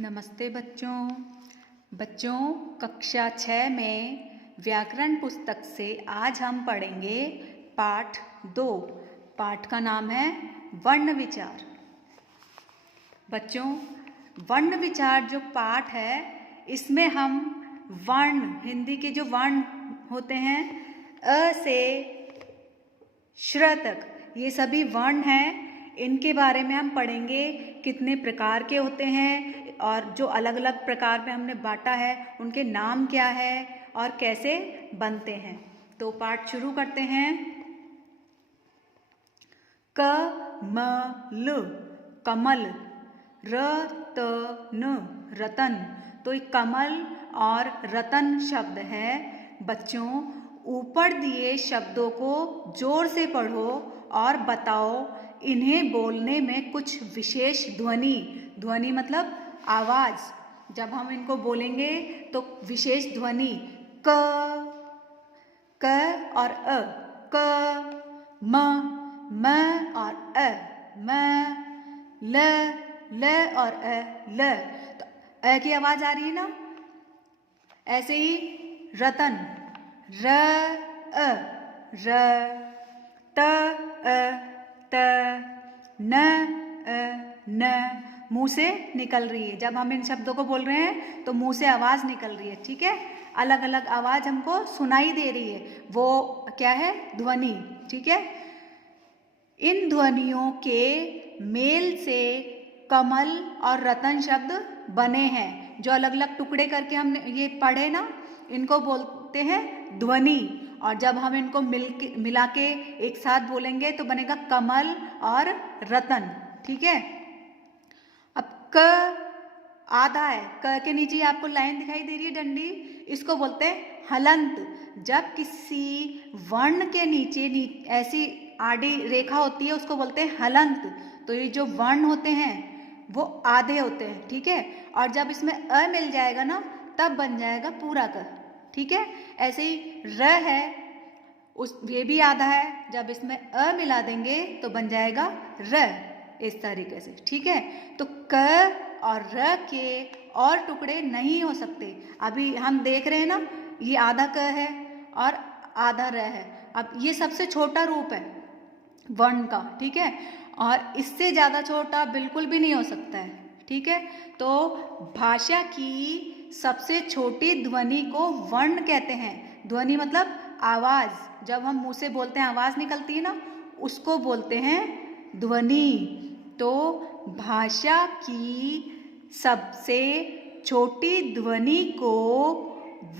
नमस्ते बच्चों कक्षा 6 में व्याकरण पुस्तक से आज हम पढ़ेंगे पाठ 2। पाठ का नाम है वर्ण विचार। बच्चों, वर्ण विचार जो पाठ है इसमें हम वर्ण, हिंदी के जो वर्ण होते हैं अ से श्र तक, ये सभी वर्ण हैं, इनके बारे में हम पढ़ेंगे। कितने प्रकार के होते हैं और जो अलग अलग प्रकार में हमने बांटा है उनके नाम क्या है और कैसे बनते हैं। तो पाठ शुरू करते हैं। कमल, कमल। रतन, रतन। तो ये कमल और रतन शब्द है। बच्चों, ऊपर दिए शब्दों को जोर से पढ़ो और बताओ इन्हें बोलने में कुछ विशेष ध्वनि, ध्वनि मतलब आवाज, जब हम इनको बोलेंगे तो विशेष ध्वनि क, क और अ, क, म और अ, म, ल और अ, ल। तो अ की आवाज आ रही है ना। ऐसे ही रतन, र अ, र, त अ, त, न अ, न, मुंह से निकल रही है। जब हम इन शब्दों को बोल रहे हैं तो मुंह से आवाज निकल रही है, ठीक है। अलग अलग आवाज हमको सुनाई दे रही है, वो क्या है? ध्वनि, ठीक है। इन ध्वनियों के मेल से कमल और रतन शब्द बने हैं। जो अलग अलग टुकड़े करके हमने ये पढ़े ना, इनको बोलते हैं ध्वनि। और जब हम इनको मिला के एक साथ बोलेंगे तो बनेगा कमल और रतन, ठीक है। अब क आधा है, क के नीचे आपको लाइन दिखाई दे रही है, डंडी, इसको बोलते हैं हलंत। जब किसी वर्ण के नीचे ऐसी आड़ी रेखा होती है उसको बोलते हैं हलंत। तो ये जो वर्ण होते हैं वो आधे होते हैं, ठीक है। और जब इसमें अ मिल जाएगा ना तब बन जाएगा पूरा क, ठीक है। ऐसे ही र है, ये भी आधा है, जब इसमें अ मिला देंगे तो बन जाएगा र, इस तरीके से, ठीक है। तो क और र के और टुकड़े नहीं हो सकते। अभी हम देख रहे हैं ना, ये आधा क है और आधा र है। अब ये सबसे छोटा रूप है वर्ण का, ठीक है। और इससे ज़्यादा छोटा बिल्कुल भी नहीं हो सकता है, ठीक है। तो भाषा की सबसे छोटी ध्वनि को वर्ण कहते हैं। ध्वनि मतलब आवाज, जब हम मुंह से बोलते हैं आवाज निकलती है ना, उसको बोलते हैं ध्वनि। तो भाषा की सबसे छोटी ध्वनि को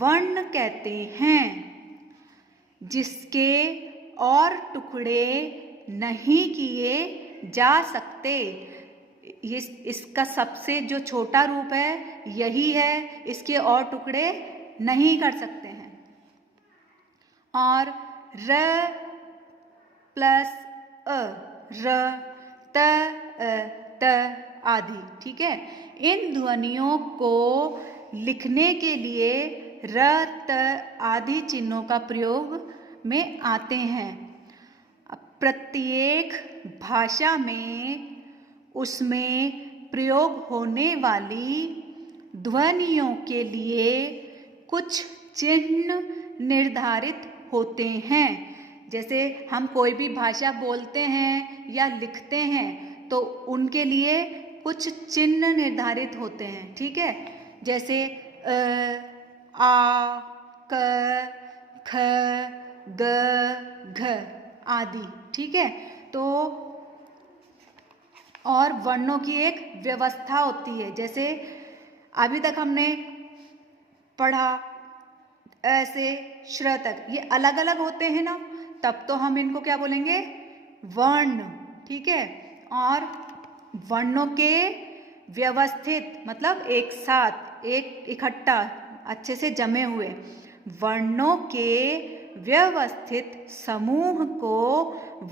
वर्ण कहते हैं, जिसके और टुकड़े नहीं किए जा सकते। ये इसका सबसे जो छोटा रूप है यही है, इसके और टुकड़े नहीं कर सकते हैं। और र प्लस अ, र, त अ, त आदि, ठीक है। इन ध्वनियों को लिखने के लिए र, त आदि चिन्हों का प्रयोग में आते हैं। प्रत्येक भाषा में उसमें प्रयोग होने वाली ध्वनियों के लिए कुछ चिन्ह निर्धारित होते हैं। जैसे हम कोई भी भाषा बोलते हैं या लिखते हैं तो उनके लिए कुछ चिन्ह निर्धारित होते हैं, ठीक है। जैसे आ, क, ख, ग, घ आदि, ठीक है। तो और वर्णों की एक व्यवस्था होती है। जैसे अभी तक हमने पढ़ा अ से श्र तक, ये अलग अलग होते हैं ना, तब तो हम इनको क्या बोलेंगे? वर्ण, ठीक है। और वर्णों के व्यवस्थित मतलब एक साथ, एक इकट्ठा अच्छे से जमे हुए वर्णों के व्यवस्थित समूह को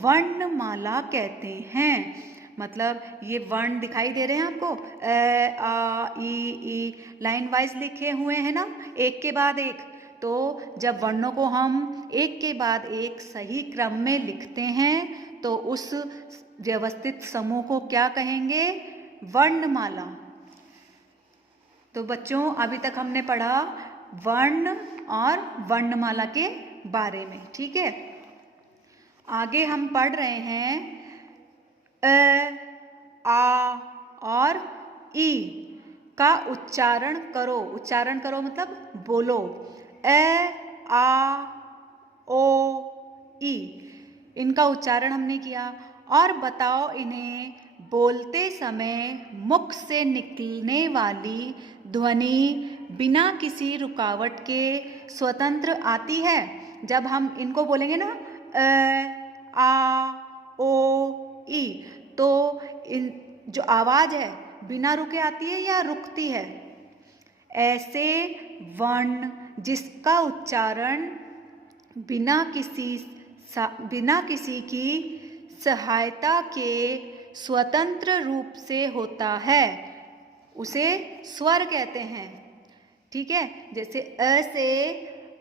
वर्णमाला कहते हैं। मतलब ये वर्ण दिखाई दे रहे हैं आपको, अ, आ, ई, लाइन वाइज लिखे हुए हैं ना, एक के बाद एक। तो जब वर्णों को हम एक के बाद एक सही क्रम में लिखते हैं तो उस व्यवस्थित समूह को क्या कहेंगे? वर्णमाला। तो बच्चों अभी तक हमने पढ़ा वर्ण और वर्णमाला के बारे में, ठीक है। आगे हम पढ़ रहे हैं अ, आ और ई का उच्चारण करो। उच्चारण करो मतलब बोलो। अ, आ, ओ, ई, इनका उच्चारण हमने किया। और बताओ इन्हें बोलते समय मुख से निकलने वाली ध्वनि बिना किसी रुकावट के स्वतंत्र आती है। जब हम इनको बोलेंगे ना अ, आ, ओ, ई, तो इन जो आवाज़ है बिना रुके आती है या रुकती है? ऐसे वर्ण जिसका उच्चारण बिना किसी की सहायता के स्वतंत्र रूप से होता है उसे स्वर कहते हैं, ठीक है। जैसे अ से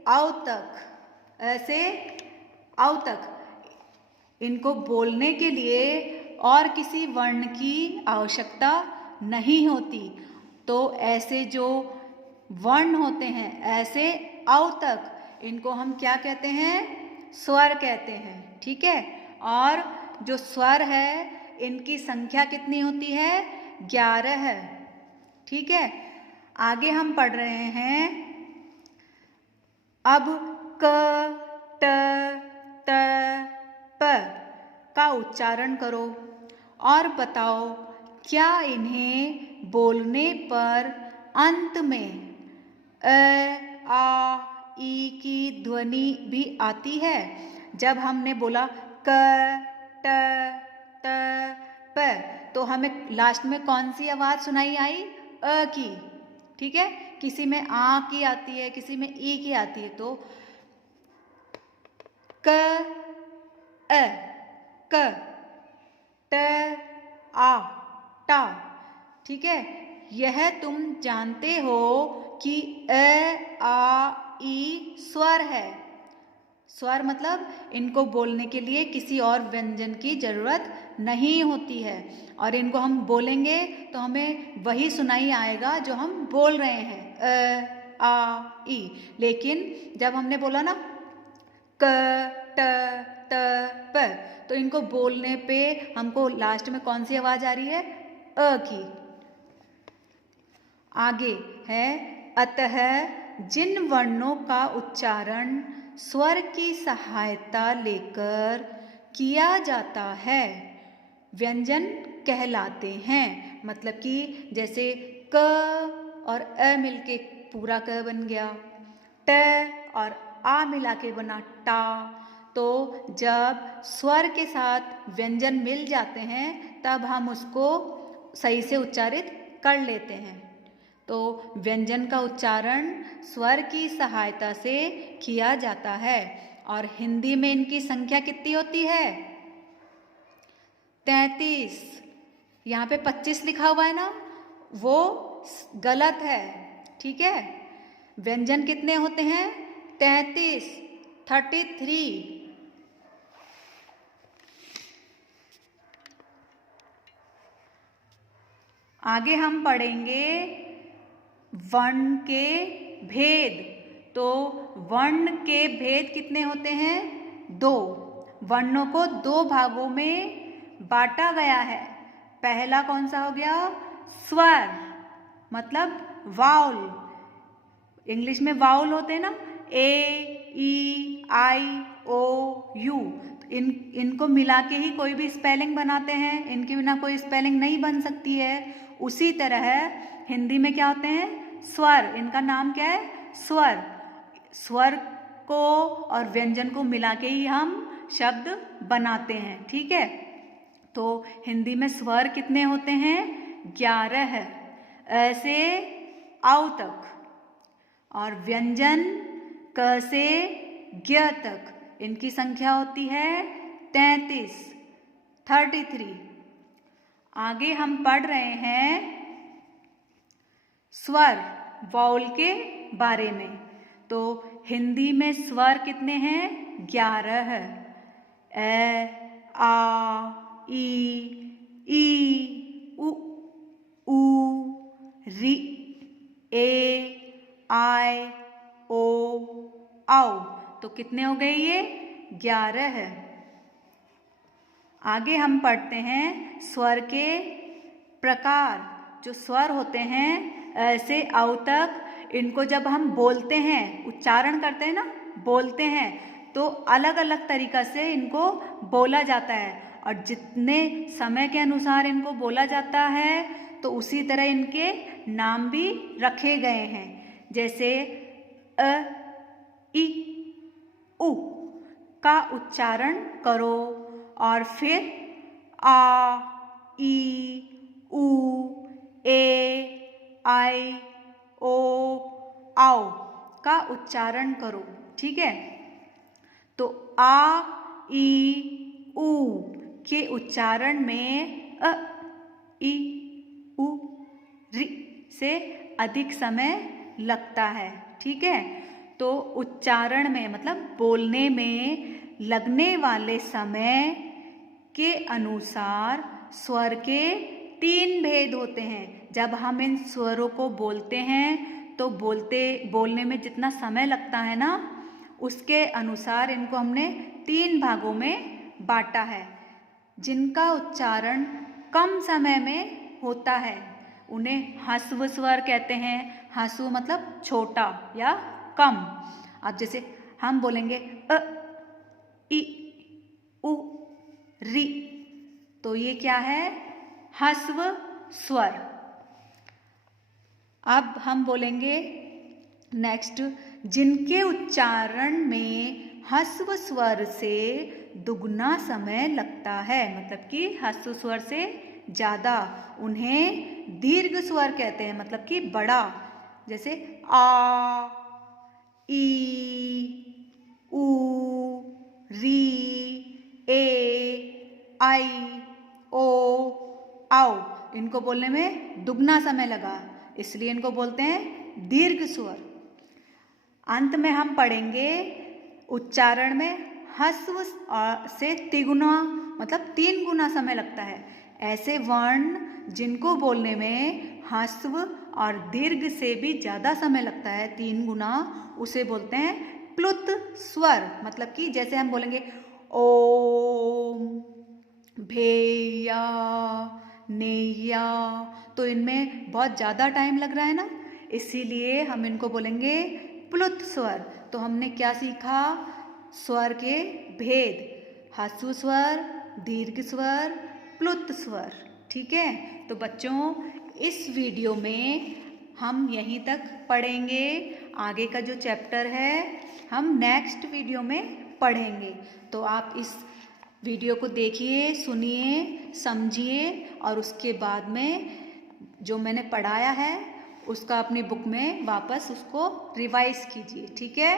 औ तक, अ से औ तक, इनको बोलने के लिए और किसी वर्ण की आवश्यकता नहीं होती। तो ऐसे जो वर्ण होते हैं ऐसे औ तक, इनको हम क्या कहते हैं? स्वर कहते हैं, ठीक है। और जो स्वर है इनकी संख्या कितनी होती है? 11 है, ठीक है। आगे हम पढ़ रहे हैं अब क, ट, त, प का उच्चारण करो और बताओ क्या इन्हें बोलने पर अंत में अ, आ, ई की ध्वनि भी आती है? जब हमने बोला क, ट, त, प, तो हमें लास्ट में कौन सी आवाज़ सुनाई आई? अ की, ठीक है। किसी में आ की आती है, किसी में ई की आती है। तो क, अ, क, ट, आ, टा, ठीक है। यह तुम जानते हो कि अ, आ, ई स्वर है। स्वर मतलब इनको बोलने के लिए किसी और व्यंजन की जरूरत नहीं होती है, और इनको हम बोलेंगे तो हमें वही सुनाई आएगा जो हम बोल रहे हैं, अ, आ, ई। लेकिन जब हमने बोला ना क, ट, त, प, तो इनको बोलने पे हमको लास्ट में कौन सी आवाज आ रही है? अ की। आगे है अतः जिन वर्णों का उच्चारण स्वर की सहायता लेकर किया जाता है व्यंजन कहलाते हैं। मतलब कि जैसे क और अ मिलके पूरा क बन गया, ट और आ मिला के बना टा। तो जब स्वर के साथ व्यंजन मिल जाते हैं तब हम उसको सही से उच्चारित कर लेते हैं। तो व्यंजन का उच्चारण स्वर की सहायता से किया जाता है। और हिंदी में इनकी संख्या कितनी होती है? 33। यहाँ पे 25 लिखा हुआ है ना, वो गलत है, ठीक है। व्यंजन कितने होते हैं? 33, 33। आगे हम पढ़ेंगे वर्ण के भेद। तो वर्ण के भेद कितने होते हैं? 2। वर्णों को 2 भागों में बांटा गया है। पहला कौन सा हो गया? स्वर, मतलब वाउल। इंग्लिश में वाउल होते हैं ना, ए, ई, आई, ओ, यू। इनको मिला के ही कोई भी स्पेलिंग बनाते हैं, इनके बिना कोई स्पेलिंग नहीं बन सकती है। उसी तरह हिंदी में क्या होते हैं? स्वर। इनका नाम क्या है? स्वर। स्वर को और व्यंजन को मिला के ही हम शब्द बनाते हैं, ठीक है। तो हिंदी में स्वर कितने होते हैं? 11 है, अ से औ तक। और व्यंजन क से ज्ञ तक, इनकी संख्या होती है 33, 33। आगे हम पढ़ रहे हैं स्वर वाउल के बारे में। तो हिंदी में स्वर कितने हैं? 11 है। ए, आ, ई, उ, ऊ, री, ए आई ओ औ। तो कितने हो गए ये? 11 है। आगे हम पढ़ते हैं स्वर के प्रकार। जो स्वर होते हैं ऐसे औ तक, इनको जब हम बोलते हैं, उच्चारण करते हैं ना, बोलते हैं, तो अलग अलग तरीका से इनको बोला जाता है। और जितने समय के अनुसार इनको बोला जाता है तो उसी तरह इनके नाम भी रखे गए हैं। जैसे अ इ उ का उच्चारण करो और फिर आ ई उ ए आई ओ औ का उच्चारण करो। ठीक है, तो आ ई उ के उच्चारण में अ ई उ रि से अधिक समय लगता है। ठीक है, तो उच्चारण में मतलब बोलने में लगने वाले समय के अनुसार स्वर के 3 भेद होते हैं। जब हम इन स्वरों को बोलते हैं तो बोलने में जितना समय लगता है ना, उसके अनुसार इनको हमने 3 भागों में बांटा है। जिनका उच्चारण कम समय में होता है उन्हें ह्रस्व स्वर कहते हैं। ह्रस्व मतलब छोटा या कम। अब जैसे हम बोलेंगे अ इ उ रि, तो ये क्या है? ह्रस्व स्वर। अब हम बोलेंगे नेक्स्ट, जिनके उच्चारण में ह्रस्व स्वर से दुगना समय लगता है, मतलब कि ह्रस्व स्वर से ज़्यादा, उन्हें दीर्घ स्वर कहते हैं, मतलब कि बड़ा। जैसे आ ई उ री ए आई ओ औ। इनको बोलने में दुगना समय लगा, इसलिए इनको बोलते हैं दीर्घ स्वर। अंत में हम पढ़ेंगे उच्चारण में ह्रस्व से तिगुना मतलब 3 गुना समय लगता है। ऐसे वर्ण जिनको बोलने में ह्रस्व और दीर्घ से भी ज़्यादा समय लगता है, 3 गुना, उसे बोलते हैं प्लुत स्वर। मतलब कि जैसे हम बोलेंगे ओम, भेया, नैया, तो इनमें बहुत ज़्यादा टाइम लग रहा है ना, इसीलिए हम इनको बोलेंगे प्लुत स्वर। तो हमने क्या सीखा? स्वर के भेद, ह्रस्व स्वर, दीर्घ स्वर, प्लुत स्वर। ठीक है, तो बच्चों इस वीडियो में हम यहीं तक पढ़ेंगे। आगे का जो चैप्टर है हम नेक्स्ट वीडियो में पढ़ेंगे। तो आप इस वीडियो को देखिए, सुनिए, समझिए और उसके बाद में जो मैंने पढ़ाया है उसका अपनी बुक में वापस उसको रिवाइज कीजिए। ठीक है।